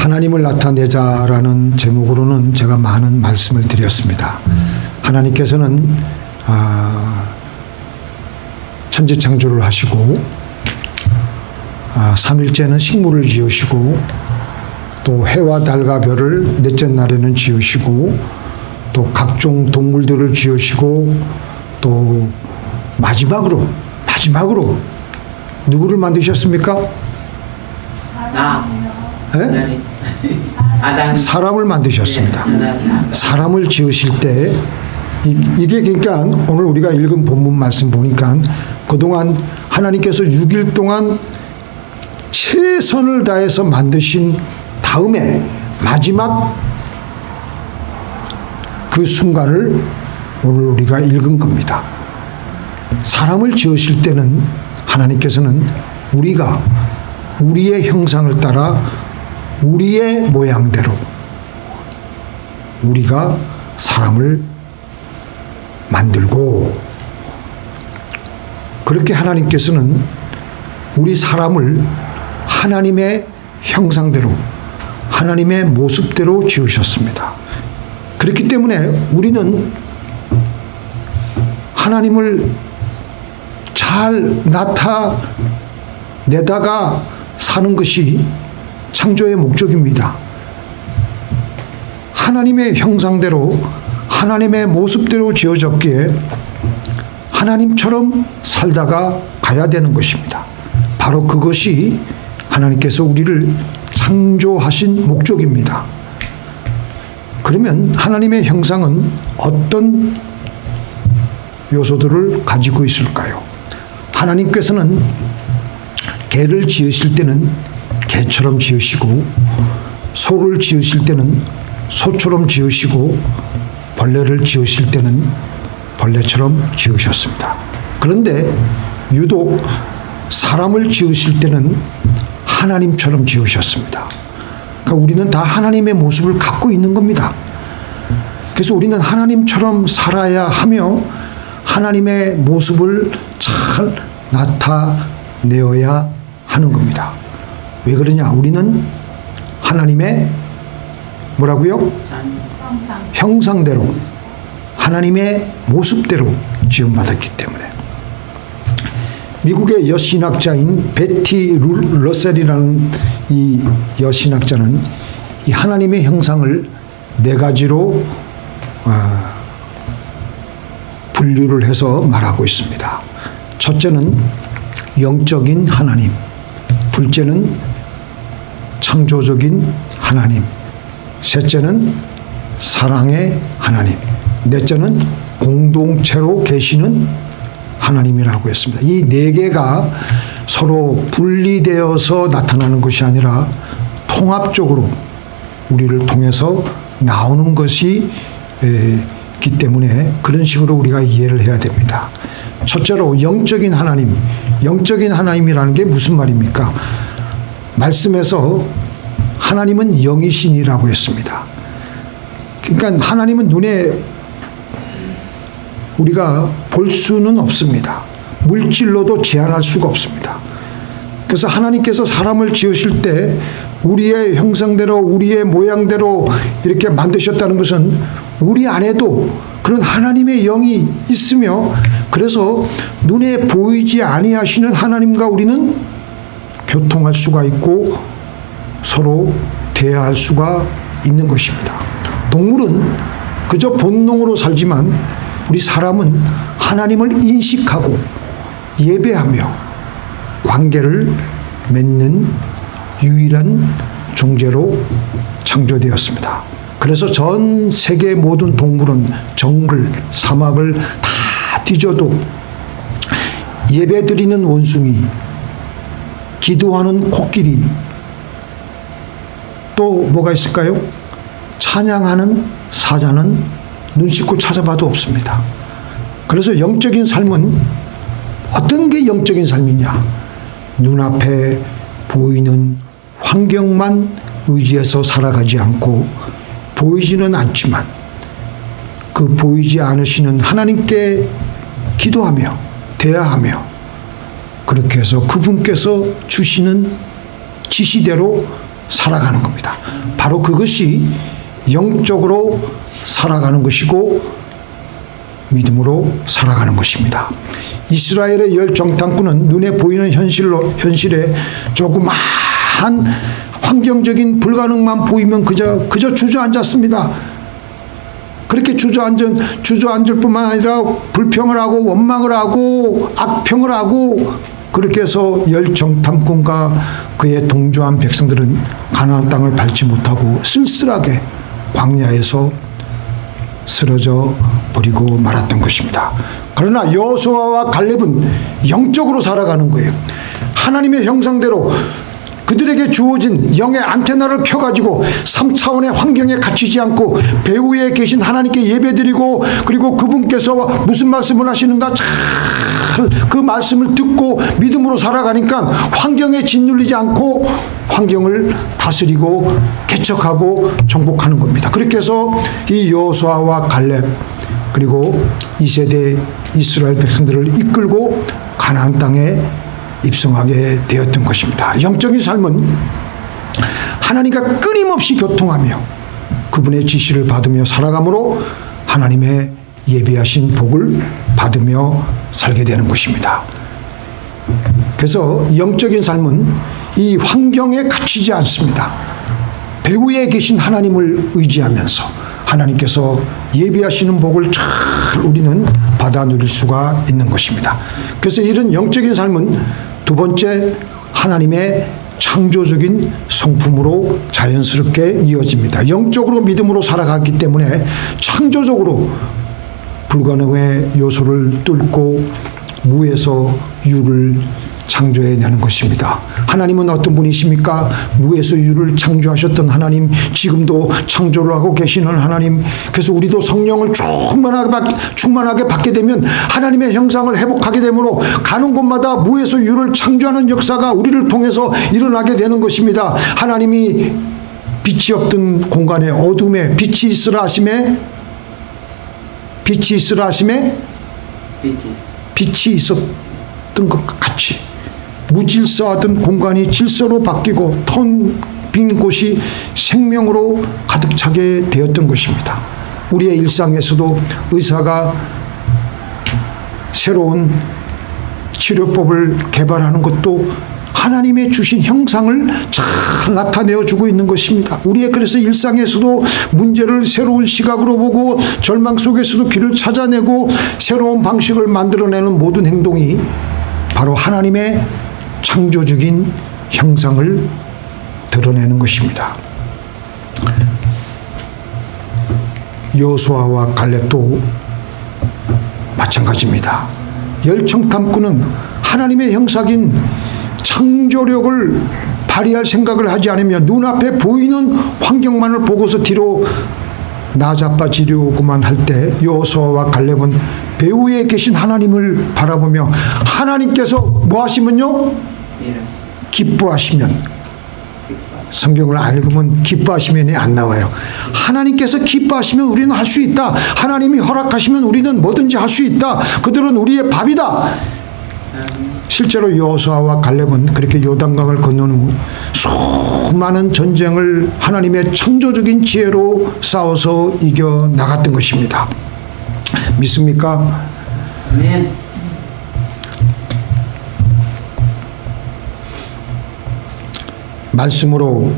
하나님을 나타내자라는 제목으로는 제가 많은 말씀을 드렸습니다. 하나님께서는 천지 창조를 하시고 3일째는 식물을 지으시고 또 해와 달과 별을 넷째 날에는 지으시고 또 각종 동물들을 지으시고 또 마지막으로 누구를 만드셨습니까? 네? 사람을 만드셨습니다. 사람을 지으실 때 이게 그러니까 오늘 우리가 읽은 본문 말씀 보니까 그동안 하나님께서 6일 동안 최선을 다해서 만드신 다음에 마지막 그 순간을 오늘 우리가 읽은 겁니다. 사람을 지으실 때는 하나님께서는 우리가 우리의 형상을 따라 우리의 모양대로 우리가 사람을 만들고 그렇게 하나님께서는 우리 사람을 하나님의 형상대로 하나님의 모습대로 지으셨습니다. 그렇기 때문에 우리는 하나님을 잘 나타내다가 사는 것이 창조의 목적입니다. 하나님의 형상대로 하나님의 모습대로 지어졌기에 하나님처럼 살다가 가야 되는 것입니다. 바로 그것이 하나님께서 우리를 창조하신 목적입니다. 그러면 하나님의 형상은 어떤 요소들을 가지고 있을까요? 하나님께서는 개를 지으실 때는 개처럼 지으시고 소를 지으실 때는 소처럼 지으시고 벌레를 지으실 때는 벌레처럼 지으셨습니다. 그런데 유독 사람을 지으실 때는 하나님처럼 지으셨습니다. 그러니까 우리는 다 하나님의 모습을 갖고 있는 겁니다. 그래서 우리는 하나님처럼 살아야 하며 하나님의 모습을 잘 나타내어야 하는 겁니다. 왜 그러냐? 우리는 하나님의 뭐라고요? 형상대로 하나님의 모습대로 지음받았기 때문에. 미국의 여신학자인 베티 러셀이라는 이 여신학자는 이 하나님의 형상을 네 가지로 분류를 해서 말하고 있습니다. 첫째는 영적인 하나님, 둘째는 창조적인 하나님, 셋째는 사랑의 하나님, 넷째는 공동체로 계시는 하나님이라고 했습니다. 이 네 개가 서로 분리되어서 나타나는 것이 아니라 통합적으로 우리를 통해서 나오는 것이 기 때문에 그런 식으로 우리가 이해를 해야 됩니다. 첫째로 영적인 하나님, 영적인 하나님이라는 게 무슨 말입니까? 말씀에서 하나님은 영이신이라고 했습니다. 그러니까 하나님은 눈에 우리가 볼 수는 없습니다. 물질로도 제한할 수가 없습니다. 그래서 하나님께서 사람을 지으실 때 우리의 형상대로 우리의 모양대로 이렇게 만드셨다는 것은 우리 안에도 그런 하나님의 영이 있으며 그래서 눈에 보이지 아니하시는 하나님과 우리는 교통할 수가 있고 서로 대화할 수가 있는 것입니다. 동물은 그저 본능으로 살지만 우리 사람은 하나님을 인식하고 예배하며 관계를 맺는 유일한 존재로 창조되었습니다. 그래서 전 세계 모든 동물은 정글, 사막을 다 뒤져도 예배드리는 원숭이, 기도하는 코끼리, 또 뭐가 있을까요? 찬양하는 사자는 눈 씻고 찾아봐도 없습니다. 그래서 영적인 삶은 어떤 게 영적인 삶이냐? 눈앞에 보이는 환경만 의지해서 살아가지 않고 보이지는 않지만 그 보이지 않으시는 하나님께 기도하며 대화하며 그렇게 해서 그분께서 주시는 지시대로 살아가는 겁니다. 바로 그것이 영적으로 살아가는 것이고 믿음으로 살아가는 것입니다. 이스라엘의 열 정탐꾼은 눈에 보이는 현실에 조그마한 환경적인 불가능만 보이면 그저 주저앉았습니다. 그렇게 주저앉을 뿐만 아니라 불평을 하고 원망을 하고 악평을 하고, 그렇게 해서 열 정탐꾼과 그의 동조한 백성들은 가나안 땅을 밟지 못하고 쓸쓸하게 광야에서 쓰러져 버리고 말았던 것입니다. 그러나 여호수아와 갈렙은 영적으로 살아가는 거예요. 하나님의 형상대로 그들에게 주어진 영의 안테나를 펴가지고 3차원의 환경에 갇히지 않고 배후에 계신 하나님께 예배드리고, 그리고 그분께서 무슨 말씀을 하시는가 잘 그 말씀을 듣고 믿음으로 살아가니까 환경에 짓눌리지 않고 환경을 다스리고 개척하고 정복하는 겁니다. 그렇게 해서 이 여호수아와 갈렙 그리고 2세대 이스라엘 백성들을 이끌고 가나안 땅에 입성하게 되었던 것입니다. 영적인 삶은 하나님과 끊임없이 교통하며 그분의 지시를 받으며 살아감으로 하나님의 예비하신 복을 받으며 살게 되는 것입니다. 그래서 영적인 삶은 이 환경에 갇히지 않습니다. 배후에 계신 하나님을 의지하면서 하나님께서 예비하시는 복을 잘 우리는 받아 누릴 수가 있는 것입니다. 그래서 이런 영적인 삶은 두 번째, 하나님의 창조적인 성품으로 자연스럽게 이어집니다. 영적으로 믿음으로 살아가기 때문에 창조적으로 불가능의 요소를 뚫고 무에서 유를 창조해내는 것입니다. 하나님은 어떤 분이십니까? 무에서 유를 창조하셨던 하나님, 지금도 창조를 하고 계시는 하나님. 그래서 우리도 성령을 충만하게 받게 되면 하나님의 형상을 회복하게 되므로 가는 곳마다 무에서 유를 창조하는 역사가 우리를 통해서 일어나게 되는 것입니다. 하나님이 빛이 없던 공간에 어둠에 빛이 있으라 하심에 빛이 있었던 것 같이 무질서하던 공간이 질서로 바뀌고 텅 빈 곳이 생명으로 가득 차게 되었던 것입니다. 우리의 일상에서도 의사가 새로운 치료법을 개발하는 것도 하나님의 주신 형상을 잘 나타내어 주고 있는 것입니다. 우리의 그래서 일상에서도 문제를 새로운 시각으로 보고 절망 속에서도 길을 찾아내고 새로운 방식을 만들어내는 모든 행동이 바로 하나님의 창조적인 형상을 드러내는 것입니다. 여호수아와 갈렙도 마찬가지입니다. 열정탐꾼은 하나님의 형상인 창조력을 발휘할 생각을 하지 않으며 눈앞에 보이는 환경만을 보고서 뒤로 나자빠지려고만 할 때 여호수아와 갈렙은 배후에 계신 하나님을 바라보며 하나님께서 뭐 하시면요? 기뻐하시면. 성경을 안 읽으면 기뻐하시면이 안 나와요. 하나님께서 기뻐하시면 우리는 할 수 있다. 하나님이 허락하시면 우리는 뭐든지 할 수 있다. 그들은 우리의 밥이다. 실제로 여호수아와 갈렙은 그렇게 요단강을 건넌 후 수많은 전쟁을 하나님의 창조적인 지혜로 싸워서 이겨 나갔던 것입니다. 믿습니까? 아멘. 말씀으로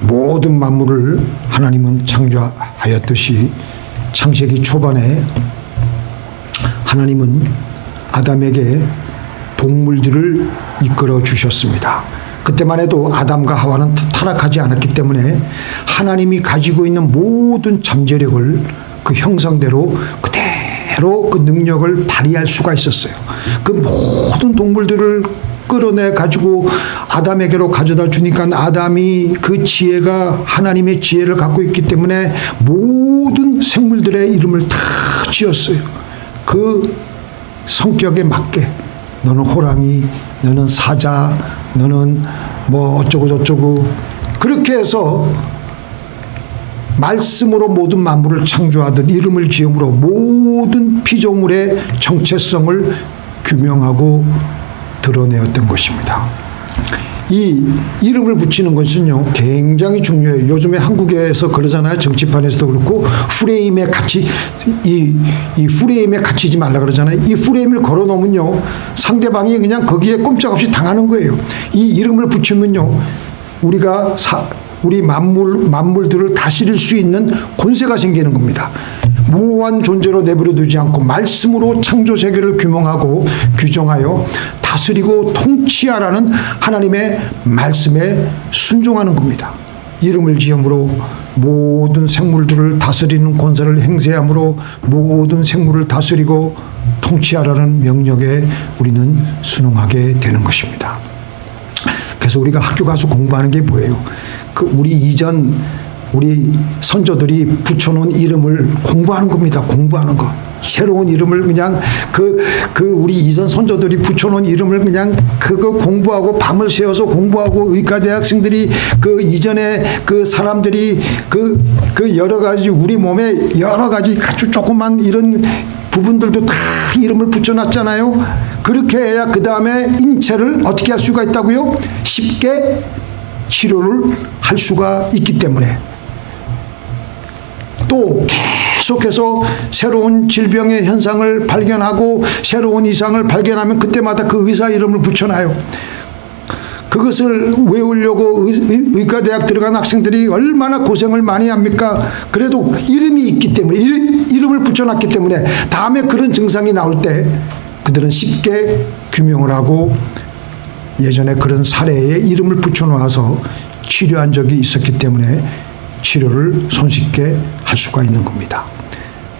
모든 만물을 하나님은 창조하였듯이 창세기 초반에 하나님은 아담에게 동물들을 이끌어 주셨습니다. 그때만 해도 아담과 하와는 타락하지 않았기 때문에 하나님이 가지고 있는 모든 잠재력을 그 형상대로 그대로 그 능력을 발휘할 수가 있었어요. 그 모든 동물들을 끌어내 가지고 아담에게로 가져다 주니까 아담이 그 지혜가 하나님의 지혜를 갖고 있기 때문에 모든 생물들의 이름을 다 지었어요. 그 성격에 맞게 너는 호랑이, 너는 사자, 너는 뭐 어쩌고 저쩌고 그렇게 해서 말씀으로 모든 만물을 창조하듯 이름을 지음으로 모든 피조물의 정체성을 규명하고 드러내었던 것입니다. 이 이름을 붙이는 것은요 굉장히 중요해요. 요즘에 한국에서 그러잖아요. 정치판에서도 그렇고 프레임에 갇히 이 프레임에 갇히지 말라 그러잖아요. 이 프레임을 걸어놓으면요 상대방이 그냥 거기에 꼼짝없이 당하는 거예요. 이 이름을 붙이면요 우리가 우리 만물들을 다스릴 수 있는 권세가 생기는 겁니다. 무한 존재로 내버려 두지 않고 말씀으로 창조 세계를 규명하고 규정하여 다스리고 통치하라는 하나님의 말씀에 순종하는 겁니다. 이름을 지음으로 모든 생물들을 다스리는 권세를 행세함으로 모든 생물을 다스리고 통치하라는 명령에 우리는 순응하게 되는 것입니다. 그래서 우리가 학교 가서 공부하는 게 뭐예요? 우리 선조들이 붙여놓은 이름을 공부하는 겁니다. 공부하는 거. 새로운 이름을 그냥 우리 이전 선조들이 붙여놓은 이름을 그냥 그거 공부하고 밤을 새워서 공부하고 의과대학생들이 그 이전에 그 사람들이 그 여러 가지 우리 몸에 여러 가지 아주 조그만 이런 부분들도 다 이름을 붙여놨잖아요. 그렇게 해야 그 다음에 인체를 어떻게 할 수가 있다고요? 쉽게 치료를 할 수가 있기 때문에 또 계속해서 새로운 질병의 현상을 발견하고 새로운 이상을 발견하면 그때마다 그 의사 이름을 붙여놔요. 그것을 외우려고 의과대학 들어간 학생들이 얼마나 고생을 많이 합니까? 그래도 이름이 있기 때문에 이름을 붙여놨기 때문에 다음에 그런 증상이 나올 때 그들은 쉽게 규명을 하고 예전에 그런 사례에 이름을 붙여놓아서 치료한 적이 있었기 때문에 치료를 손쉽게 할 수가 있는 겁니다.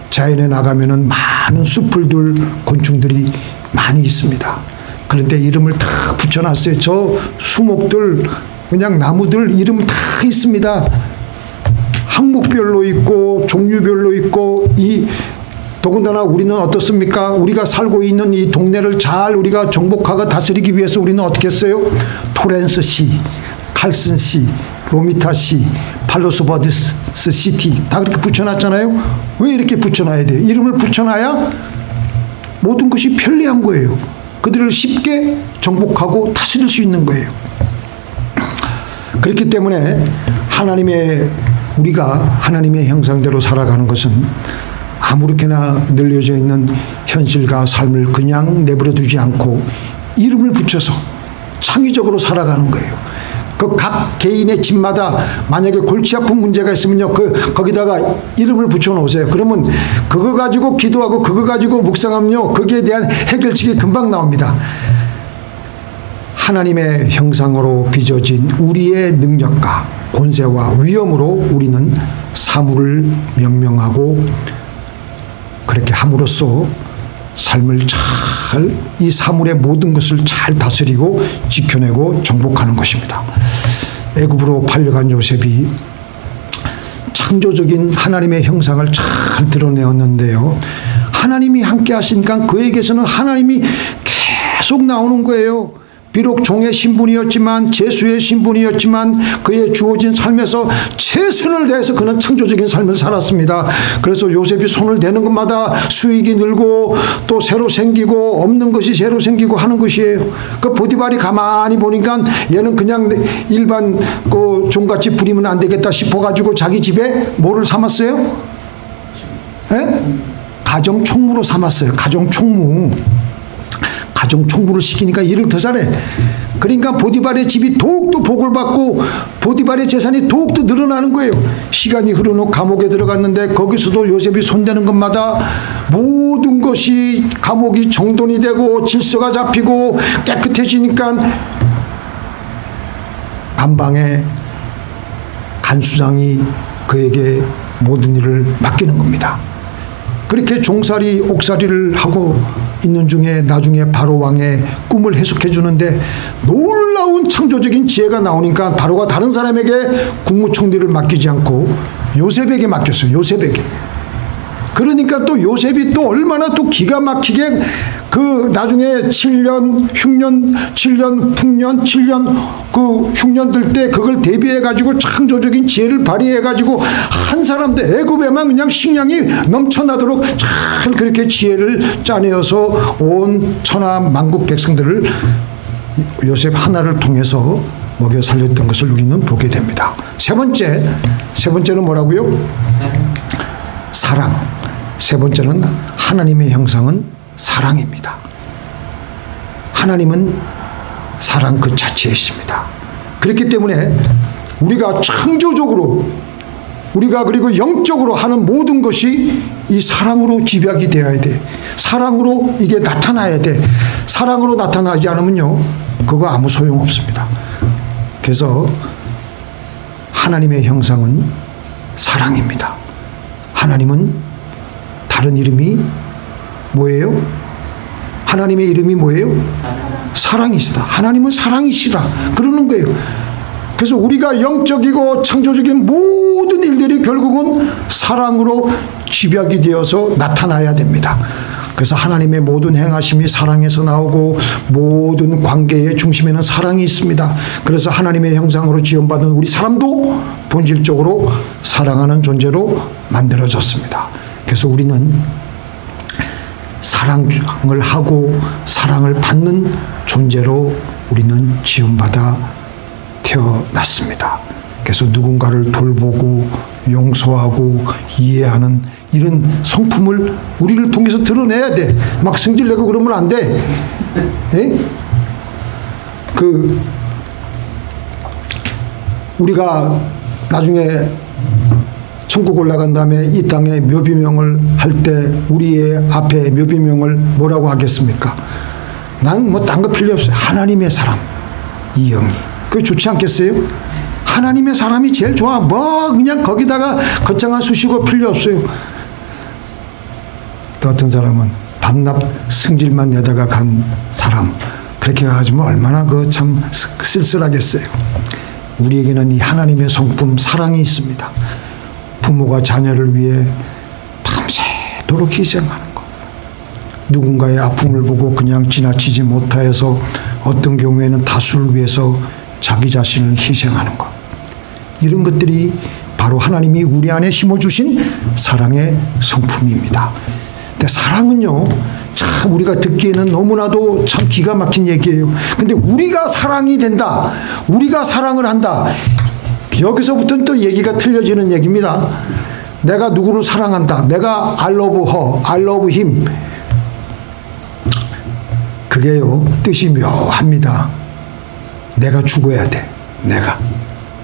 자연에 나가면은 많은 숲풀들, 곤충들이 많이 있습니다. 그런데 이름을 다 붙여놨어요. 저 수목들, 그냥 나무들 이름 다 있습니다. 항목별로 있고 종류별로 있고 더군다나 우리는 어떻습니까? 우리가 살고 있는 이 동네를 잘 우리가 정복하고 다스리기 위해서 우리는 어떻게 했어요? 토렌스 시, 칼슨 시, 로미타 시, 팔로스버디스 시티 다 그렇게 붙여놨잖아요. 왜 이렇게 붙여놔야 돼요? 이름을 붙여놔야 모든 것이 편리한 거예요. 그들을 쉽게 정복하고 다스릴 수 있는 거예요. 그렇기 때문에 우리가 하나님의 형상대로 살아가는 것은 아무렇게나 늘려져 있는 현실과 삶을 그냥 내버려 두지 않고 이름을 붙여서 창의적으로 살아가는 거예요. 그 각 개인의 집마다 만약에 골치 아픈 문제가 있으면요, 거기다가 이름을 붙여 놓으세요. 그러면 그거 가지고 기도하고 그거 가지고 묵상하면요, 거기에 대한 해결책이 금방 나옵니다. 하나님의 형상으로 빚어진 우리의 능력과 권세와 위엄으로 우리는 사물을 명명하고 그렇게 함으로써 삶을 이 사물의 모든 것을 잘 다스리고 지켜내고 정복하는 것입니다. 애굽으로 팔려간 요셉이 창조적인 하나님의 형상을 잘 드러내었는데요. 하나님이 함께 하시니까 그에게서는 하나님이 계속 나오는 거예요. 비록 종의 신분이었지만 제수의 신분이었지만 그의 주어진 삶에서 최선을 다해서 그는 창조적인 삶을 살았습니다. 그래서 요셉이 손을 대는 것마다 수익이 늘고 또 새로 생기고 없는 것이 새로 생기고 하는 것이에요. 그 보디발이 가만히 보니까 얘는 그냥 일반 종같이 부리면 안 되겠다 싶어가지고 자기 집에 뭐를 삼았어요? 가정 총무로 삼았어요. 가정 총무. 가정 총무를 시키니까 일을 더 잘해. 그러니까 보디발의 집이 더욱더 복을 받고 보디발의 재산이 더욱더 늘어나는 거예요. 시간이 흐른 후 감옥에 들어갔는데 거기서도 요셉이 손대는 것마다 모든 것이 감옥이 정돈이 되고 질서가 잡히고 깨끗해지니까 감방의 간수장이 그에게 모든 일을 맡기는 겁니다. 그렇게 종살이 옥살이를 하고 있는 중에 나중에 바로 왕의 꿈을 해석해 주는데 놀라운 창조적인 지혜가 나오니까 바로가 다른 사람에게 국무총리를 맡기지 않고 요셉에게 맡겼어요. 요셉에게. 그러니까 또 요셉이 또 얼마나 또 기가 막히게 그 나중에 7년 그 흉년들 때 그걸 대비해가지고 창조적인 지혜를 발휘해가지고 한 사람들 애굽에만 그냥 식량이 넘쳐나도록 잘 그렇게 지혜를 짜내어서 온 천하 만국 백성들을 요셉 하나를 통해서 먹여 살렸던 것을 우리는 보게 됩니다. 세 번째는 뭐라고요? 사랑. 세 번째는 하나님의 형상은 사랑입니다. 하나님은 사랑 그 자체에 있습니다. 그렇기 때문에 우리가 창조적으로 우리가 그리고 영적으로 하는 모든 것이 이 사랑으로 집약이 되어야 돼. 사랑으로 이게 나타나야 돼. 사랑으로 나타나지 않으면요, 그거 아무 소용 없습니다. 그래서 하나님의 형상은 사랑입니다. 하나님은 다른 이름이 뭐예요? 하나님의 이름이 뭐예요? 사랑이시다. 하나님은 사랑이시라 그러는 거예요. 그래서 우리가 영적이고 창조적인 모든 일들이 결국은 사랑으로 집약이 되어서 나타나야 됩니다. 그래서 하나님의 모든 행하심이 사랑에서 나오고 모든 관계의 중심에는 사랑이 있습니다. 그래서 하나님의 형상으로 지음받은 우리 사람도 본질적으로 사랑하는 존재로 만들어졌습니다. 그래서 우리는 사랑을 하고 사랑을 받는 존재로 우리는 지음받아 태어났습니다. 그래서 누군가를 돌보고 용서하고 이해하는 이런 성품을 우리를 통해서 드러내야 돼. 막 승질내고 그러면 안 돼. 에? 우리가 나중에 천국 올라간 다음에 이 땅에 묘비명을 할 때 우리의 앞에 묘비명을 뭐라고 하겠습니까? 난 뭐 딴 거 필요 없어요. 하나님의 사람 이영희. 그게 좋지 않겠어요? 하나님의 사람이 제일 좋아. 뭐 그냥 거기다가 거창한 수식어 필요 없어요. 또 어떤 사람은 밤낮 승질만 내다가 간 사람, 그렇게 가지고 얼마나 그 참 쓸쓸하겠어요. 우리에게는 이 하나님의 성품 사랑이 있습니다. 부모가 자녀를 위해 밤새도록 희생하는 것, 누군가의 아픔을 보고 그냥 지나치지 못하여서 어떤 경우에는 다수를 위해서 자기 자신을 희생하는 것, 이런 것들이 바로 하나님이 우리 안에 심어주신 사랑의 성품입니다. 근데 사랑은요, 참 우리가 듣기에는 너무나도 참 기가 막힌 얘기예요. 근데 우리가 사랑이 된다, 우리가 사랑을 한다, 여기서부터는 또 얘기가 틀려지는 얘기입니다. 내가 누구를 사랑한다, 내가 I love her, I love him, 그게요 뜻이 묘합니다. 내가 죽어야 돼.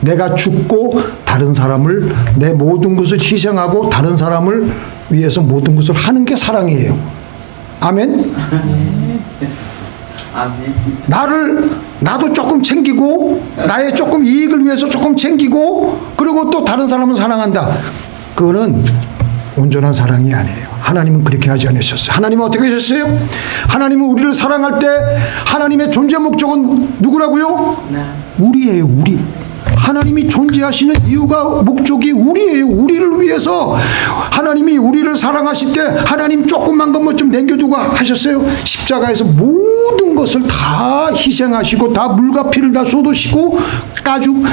내가 죽고 다른 사람을, 내 모든 것을 희생하고 다른 사람을 위해서 모든 것을 하는 게 사랑이에요. 아멘? 나도 조금 챙기고 나의 조금 이익을 위해서 조금 챙기고 그리고 또 다른 사람을 사랑한다. 그거는 온전한 사랑이 아니에요. 하나님은 그렇게 하지 않으셨어요. 하나님은 어떻게 하셨어요? 하나님은 우리를 사랑할 때 하나님의 존재 목적은 누구라고요? 우리예요. 우리. 하나님이 존재하시는 이유가, 목적이 우리예요. 우리를 위해서 하나님이 우리를 사랑하실 때 하나님 조금만 것만 좀 남겨두고 하셨어요. 십자가에서 모든 것을 다 희생하시고 다 물과 피를 다 쏟으시고 아주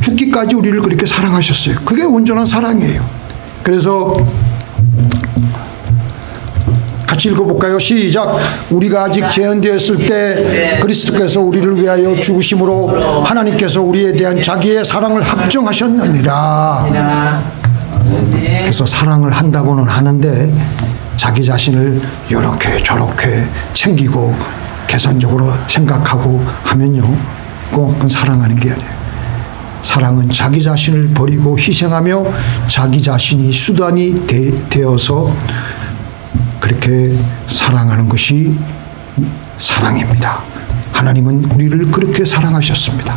죽기까지 우리를 그렇게 사랑하셨어요. 그게 온전한 사랑이에요. 그래서 같이 읽어볼까요? 시작. 우리가 아직 재현되었을 때 그리스도께서 우리를 위하여 죽으심으로 하나님께서 우리에 대한 자기의 사랑을 확정하셨느니라. 그래서 사랑을 한다고는 하는데 자기 자신을 이렇게 저렇게 챙기고 계산적으로 생각하고 하면요, 그건 사랑하는 게 아니에요. 사랑은 자기 자신을 버리고 희생하며 자기 자신이 수단이 되어서 그렇게 사랑하는 것이 사랑입니다. 하나님은 우리를 그렇게 사랑하셨습니다.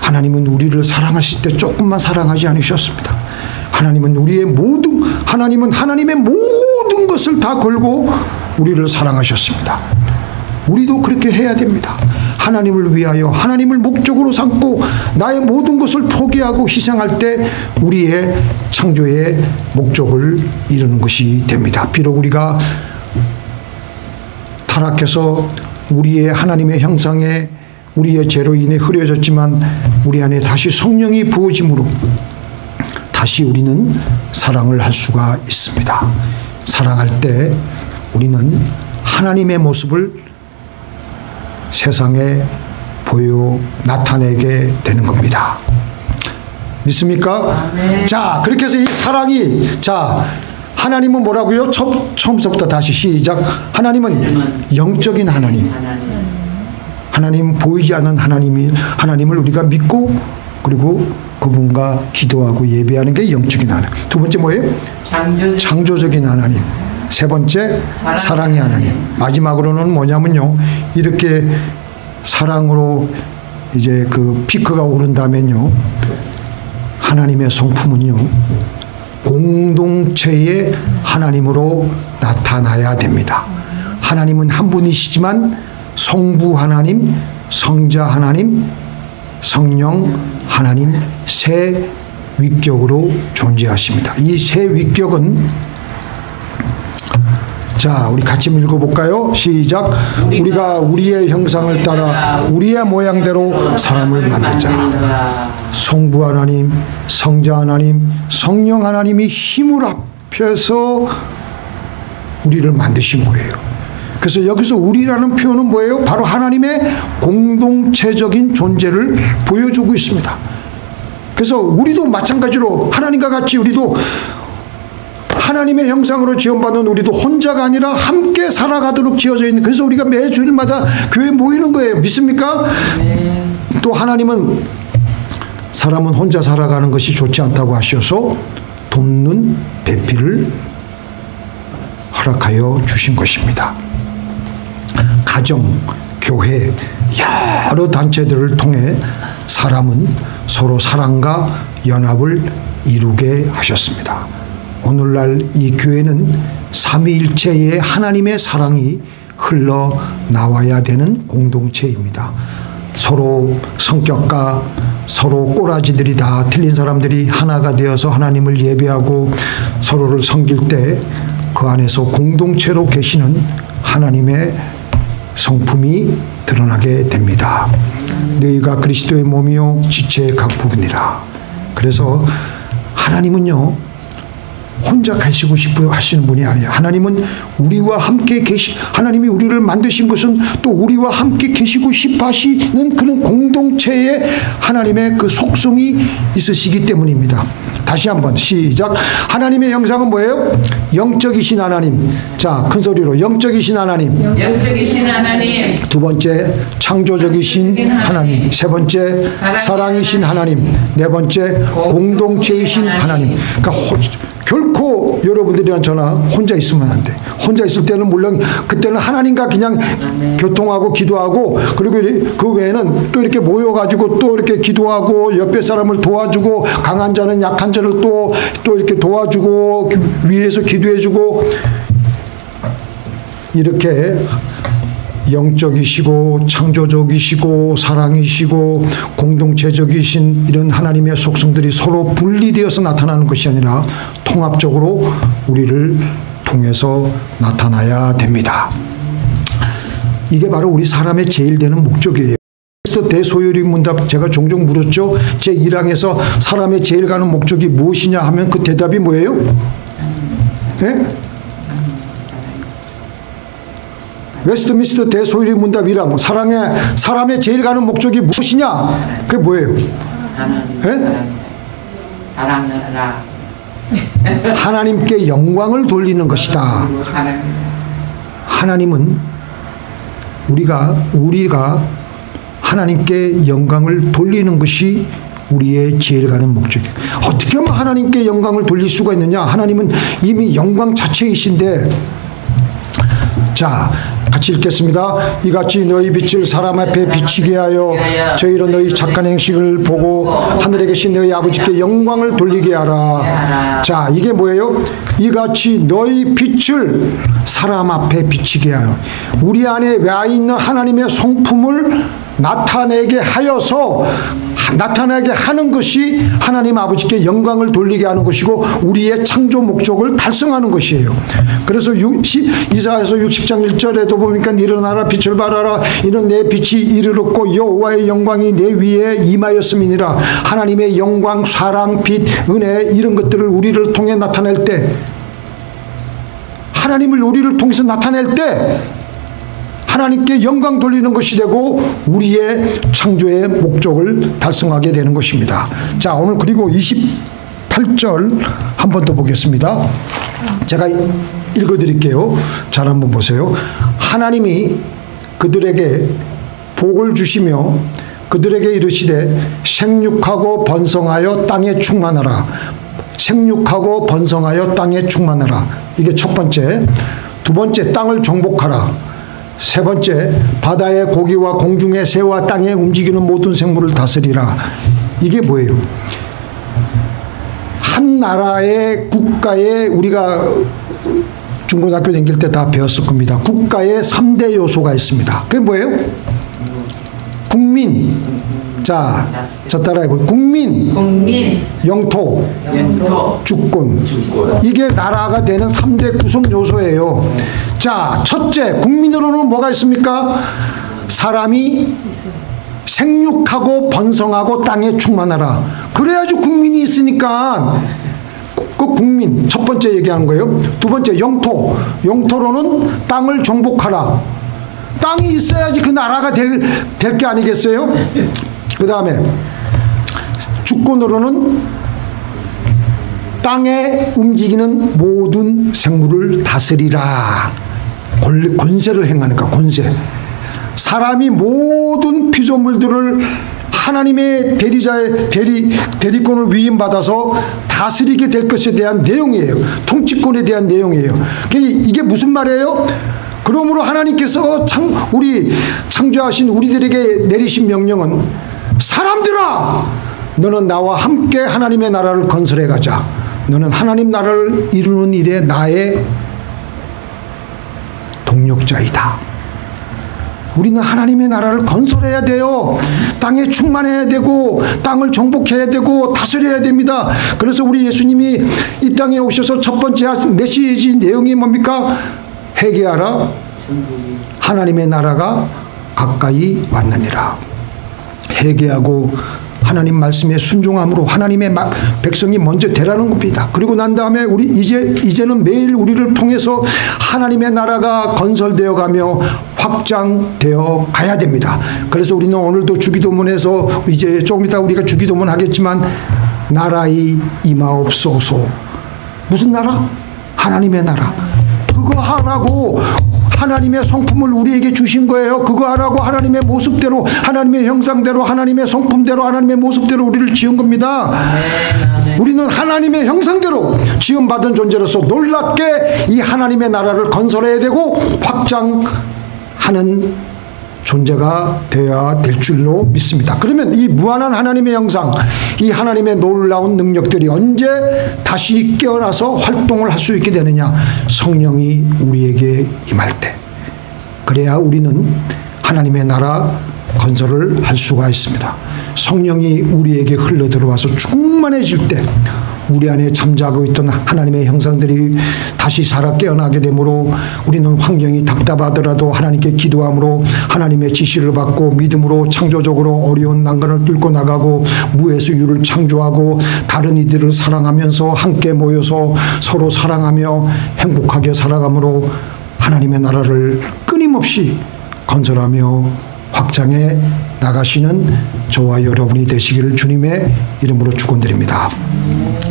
하나님은 우리를 사랑하실 때 조금만 사랑하지 않으셨습니다. 하나님은 하나님의 모든 것을 다 걸고 우리를 사랑하셨습니다. 우리도 그렇게 해야 됩니다. 하나님을 위하여 하나님을 목적으로 삼고 나의 모든 것을 포기하고 희생할 때 우리의 창조의 목적을 이루는 것이 됩니다. 비록 우리가 타락해서 우리의 하나님의 형상에 우리의 죄로 인해 흐려졌지만 우리 안에 다시 성령이 부어짐으로 다시 우리는 사랑을 할 수가 있습니다. 사랑할 때 우리는 하나님의 모습을 세상에 나타내게 되는 겁니다. 믿습니까? 아멘. 자, 그렇게 해서 이 사랑이, 자, 하나님은 뭐라고요? 처음부터 다시 시작. 하나님은 영적인 하나님. 하나님 보이지 않는 하나님을 우리가 믿고 그리고 그분과 기도하고 예배하는 게 영적인 하나님. 두 번째 뭐예요? 창조적인 하나님. 세 번째 사랑의 하나님. 마지막으로는 뭐냐면요, 이렇게 사랑으로 이제 그 피크가 오른 다음엔요, 하나님의 성품은요 공동체의 하나님으로 나타나야 됩니다. 하나님은 한 분이시지만 성부 하나님, 성자 하나님, 성령 하나님 세 위격으로 존재하십니다. 이 세 위격은, 자, 우리 같이 읽어볼까요? 시작. 우리가 우리의 형상을 따라 우리의 모양대로 사람을 만들자. 성부 하나님, 성자 하나님, 성령 하나님이 힘을 합해서 우리를 만드신 거예요. 그래서 여기서 우리라는 표현은 뭐예요? 바로 하나님의 공동체적인 존재를 보여주고 있습니다. 그래서 우리도 마찬가지로 하나님과 같이 우리도 하나님의 형상으로 지원받은 우리도 혼자가 아니라 함께 살아가도록 지어져 있는, 그래서 우리가 매 주일마다 교회에 모이는 거예요. 믿습니까? 네. 또 하나님은 사람은 혼자 살아가는 것이 좋지 않다고 하셔서 돕는 배필을 허락하여 주신 것입니다. 가정, 교회, 여러 단체들을 통해 사람은 서로 사랑과 연합을 이루게 하셨습니다. 오늘날 이 교회는 삼위일체의 하나님의 사랑이 흘러나와야 되는 공동체입니다. 서로 성격과 서로 꼬라지들이 다 틀린 사람들이 하나가 되어서 하나님을 예배하고 서로를 섬길 때 그 안에서 공동체로 계시는 하나님의 성품이 드러나게 됩니다. 너희가 그리스도의 몸이요 지체의 각 부분이라. 그래서 하나님은요 혼자 가시고 싶어 하시는 분이 아니에요. 하나님은 우리와 함께 하나님이 우리를 만드신 것은 또 우리와 함께 계시고 싶어 하시는 그런 공동체의 하나님의 그 속성이 있으시기 때문입니다. 다시 한번 시작. 하나님의 형상은 뭐예요? 영적이신 하나님. 자, 큰 소리로 영적이신 하나님. 영적이신 하나님. 두 번째 창조적이신 하나님. 세 번째 사랑이신 하나님. 네 번째 공동체이신 하나님. 그러니까 결코 여러분들이랑 저나 혼자 있으면 안 돼. 혼자 있을 때는 물론 그때는 하나님과 그냥 교통하고 기도하고, 그리고 그 외에는 또 이렇게 모여가지고 또 이렇게 기도하고 옆에 사람을 도와주고 강한 자는 약한 자를 또 이렇게 도와주고 위에서 기도해주고, 이렇게 영적이시고 창조적이시고 사랑이시고 공동체적이신 이런 하나님의 속성들이 서로 분리되어서 나타나는 것이 아니라 통합적으로 우리를 통해서 나타나야 됩니다. 이게 바로 우리 사람의 제일 되는 목적이에요. 그래서 대소요리 문답 제가 종종 물었죠. 제 1항에서 사람의 제일 가는 목적이 무엇이냐 하면 그 대답이 뭐예요? 네? 웨스트민스터 대소요리 문답 1항 사람의 제일 가는 목적이 무엇이냐? 그게 뭐예요? 사랑하라. 하나님께 영광을 돌리는 것이다. 하나님은 우리가 하나님께 영광을 돌리는 것이 우리의 제일 가는 목적이에요. 어떻게 하면 하나님께 영광을 돌릴 수가 있느냐? 하나님은 이미 영광 자체이신데, 자, 같이 읽겠습니다. 이같이 너희 빛을 사람 앞에 비치게 하여 저희로 너희 착한 행실을 보고 하늘에 계신 너희 아버지께 영광을 돌리게 하라. 자, 이게 뭐예요? 이같이 너희 빛을 사람 앞에 비치게 하여, 우리 안에 와 있는 하나님의 성품을 나타내게 하는 것이 하나님 아버지께 영광을 돌리게 하는 것이고 우리의 창조 목적을 달성하는 것이에요. 그래서 이사야서 60장 1절에도 보니까 일어나라 빛을 발하라 이는 내 빛이 이르렀고 여호와의 영광이 내 위에 임하였음이니라. 하나님의 영광, 사랑, 빛, 은혜 이런 것들을 우리를 통해 나타낼 때, 하나님을 우리를 통해서 나타낼 때 하나님께 영광 돌리는 것이 되고 우리의 창조의 목적을 달성하게 되는 것입니다. 자, 오늘 그리고 28절 한 번 더 보겠습니다. 제가 읽어드릴게요. 잘 한번 보세요. 하나님이 그들에게 복을 주시며 그들에게 이르시되 생육하고 번성하여 땅에 충만하라. 생육하고 번성하여 땅에 충만하라. 이게 첫 번째. 두 번째, 땅을 정복하라. 세 번째, 바다의 고기와 공중의 새와 땅에 움직이는 모든 생물을 다스리라. 이게 뭐예요? 한 나라의 국가에 우리가 중고등학교 다닐 때 다 배웠을 겁니다. 국가에 3대 요소가 있습니다. 그게 뭐예요? 국민. 자, 저 따라해보세요. 국민, 영토, 주권. 이게 나라가 되는 3대 구성 요소예요. 자, 첫째, 국민으로는 뭐가 있습니까? 사람이 생육하고 번성하고 땅에 충만하라. 그래야지 국민이 있으니까. 그 국민, 첫 번째 얘기한 거예요. 두 번째, 영토. 영토로는 땅을 정복하라. 땅이 있어야지 그 나라가 될 게 아니겠어요? 그 다음에 주권으로는 땅에 움직이는 모든 생물을 다스리라. 권세를 행하니까 권세. 사람이 모든 피조물들을 하나님의 대리권을 위임받아서 다스리게 될 것에 대한 내용이에요. 통치권에 대한 내용이에요. 이게 무슨 말이에요? 그러므로 하나님께서 우리 창조하신 우리들에게 내리신 명령은 사람들아, 너는 나와 함께 하나님의 나라를 건설해 가자. 너는 하나님 나라를 이루는 일에 나의 동력자이다. 우리는 하나님의 나라를 건설해야 돼요. 땅에 충만해야 되고 땅을 정복해야 되고 다스려야 됩니다. 그래서 우리 예수님이 이 땅에 오셔서 첫 번째 메시지 내용이 뭡니까? 회개하라. 하나님의 나라가 가까이 왔느니라. 회개하고 하나님 말씀에 순종함으로 하나님의 백성이 먼저 되라는 겁니다. 그리고 난 다음에 우리 이제는 매일 우리를 통해서 하나님의 나라가 건설되어 가며 확장되어 가야 됩니다. 그래서 우리는 오늘도 주기도문에서 이제 조금 이따 우리가 주기도문 하겠지만 나라의 임하옵소서. 무슨 나라? 하나님의 나라. 그거 하라고 하나님의 성품을 우리에게 주신 거예요. 그거 하라고 하나님의 모습대로, 하나님의 형상대로, 하나님의 성품대로, 하나님의 모습대로 우리를 지은 겁니다. 우리는 하나님의 형상대로 지음받은 존재로서 놀랍게 이 하나님의 나라를 건설해야 되고 확장하는 존재가 되어야 될 줄로 믿습니다. 그러면 이 무한한 하나님의 형상, 이 하나님의 놀라운 능력들이 언제 다시 깨어나서 활동을 할 수 있게 되느냐? 성령이 우리에게 임할 때. 그래야 우리는 하나님의 나라 건설을 할 수가 있습니다. 성령이 우리에게 흘러 들어와서 충만해질 때 우리 안에 잠자고 있던 하나님의 형상들이 다시 살아 깨어나게 되므로 우리는 환경이 답답하더라도 하나님께 기도함으로 하나님의 지시를 받고 믿음으로 창조적으로 어려운 난관을 뚫고 나가고 무에서 유를 창조하고 다른 이들을 사랑하면서 함께 모여서 서로 사랑하며 행복하게 살아가므로 하나님의 나라를 끊임없이 건설하며 확장해 나가시는 저와 여러분이 되시기를 주님의 이름으로 축원드립니다.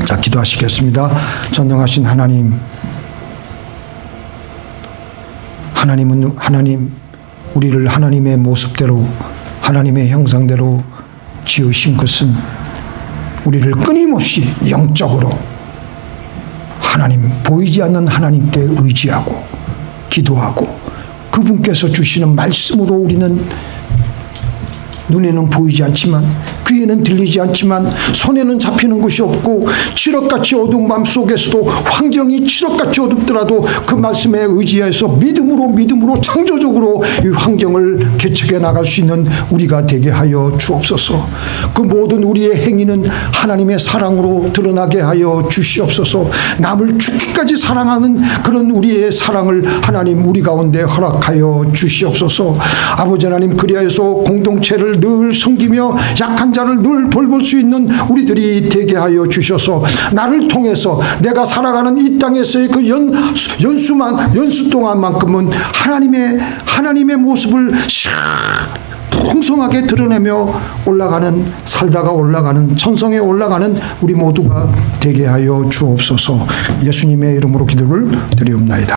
자, 기도하시겠습니다. 전능하신 하나님, 하나님 우리를 하나님의 모습대로 하나님의 형상대로 지으신 것은 우리를 끊임없이 영적으로 하나님, 보이지 않는 하나님께 의지하고 기도하고 그분께서 주시는 말씀으로 우리는 눈에는 보이지 않지만 귀에는 들리지 않지만 손에는 잡히는 것이 없고 칠흑같이 어두운 밤 속에서도 환경이 칠흑같이 어둡더라도 그 말씀에 의지해서 믿음으로 창조적으로 이 환경을 개척해 나갈 수 있는 우리가 되게 하여 주옵소서. 그 모든 우리의 행위는 하나님의 사랑으로 드러나게 하여 주시옵소서. 남을 죽기까지 사랑하는 그런 우리의 사랑을 하나님 우리 가운데 허락하여 주시옵소서. 아버지 하나님, 그리하여서 공동체를 늘 섬기며 약한 자를 나라를 늘 돌볼 수 있는 우리들이 되게 하여 주셔서 나를 통해서 내가 살아가는 이 땅에서의 그 연수 동안만큼은 하나님의 모습을 풍성하게 드러내며 살다가 올라가는 천성에 올라가는 우리 모두가 되게 하여 주옵소서. 예수님의 이름으로 기도를 드리옵나이다.